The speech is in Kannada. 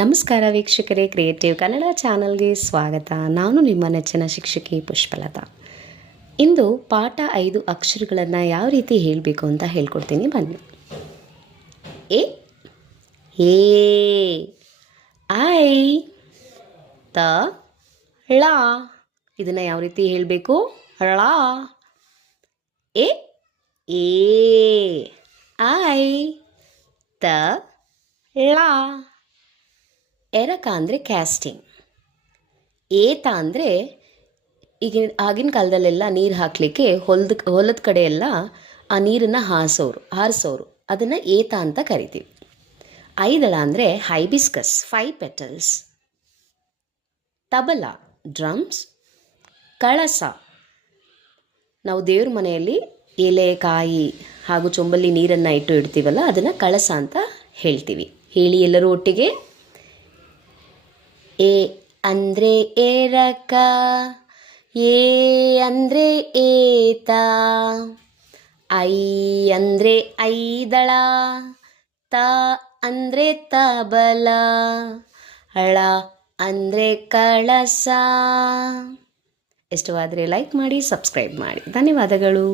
ನಮಸ್ಕಾರ ವೀಕ್ಷಕರೇ, ಕ್ರಿಯೇಟಿವ್ ಕನ್ನಡ ಚಾನಲ್ಗೆ ಸ್ವಾಗತ. ನಾನು ನಿಮ್ಮ ನೆಚ್ಚಿನ ಶಿಕ್ಷಕಿ ಪುಷ್ಪಲತಾ. ಇಂದು ಪಾಠ 5 ಅಕ್ಷರಗಳನ್ನು ಯಾವ ರೀತಿ ಹೇಳಬೇಕು ಅಂತ ಹೇಳ್ಕೊಡ್ತೀನಿ, ಬನ್ನಿ. ಎ ಎ ಐ ತ ಳ. ಇದನ್ನು ಯಾವ ರೀತಿ ಹೇಳಬೇಕು? ಳ. ಎ ಎ ಐ ತ ಳ. ಎರಕ ಅಂದರೆ ಕ್ಯಾಸ್ಟಿಂಗ್. ಏತ ಅಂದರೆ ಆಗಿನ ಕಾಲದಲ್ಲೆಲ್ಲ ನೀರು ಹಾಕಲಿಕ್ಕೆ ಹೊಲದ ಕಡೆ ಎಲ್ಲ ಆ ನೀರನ್ನು ಹಾರಿಸೋರು, ಅದನ್ನು ಏತ ಅಂತ ಕರಿತೀವಿ. ಐದಳ ಅಂದರೆ ಹೈಬಿಸ್ಕಸ್, 5 ಪೆಟಲ್ಸ್. ತಬಲ, ಡ್ರಮ್ಸ್. ಕಳಸ, ನಾವು ದೇವ್ರ ಮನೆಯಲ್ಲಿ ಎಲೆ, ಕಾಯಿ ಹಾಗೂ ಚೊಂಬಲ್ಲಿ ನೀರನ್ನು ಇಡ್ತೀವಲ್ಲ, ಅದನ್ನು ಕಳಸ ಅಂತ ಹೇಳ್ತೀವಿ. ಹೇಳಿ ಎಲ್ಲರೂ ಒಟ್ಟಿಗೆ. ಎ ಅಂದರೆ ಏರಕ, ಎ ಅಂದರೆ ಏತ, ಐ ಅಂದರೆ ಐದಳ, ತ ಅಂದರೆ ತಬಲ, ಳ ಅಂದರೆ ಕಳಸ. ಇಷ್ಟವಾದರೆ ಲೈಕ್ ಮಾಡಿ, ಸಬ್ಸ್ಕ್ರೈಬ್ ಮಾಡಿ. ಧನ್ಯವಾದಗಳು.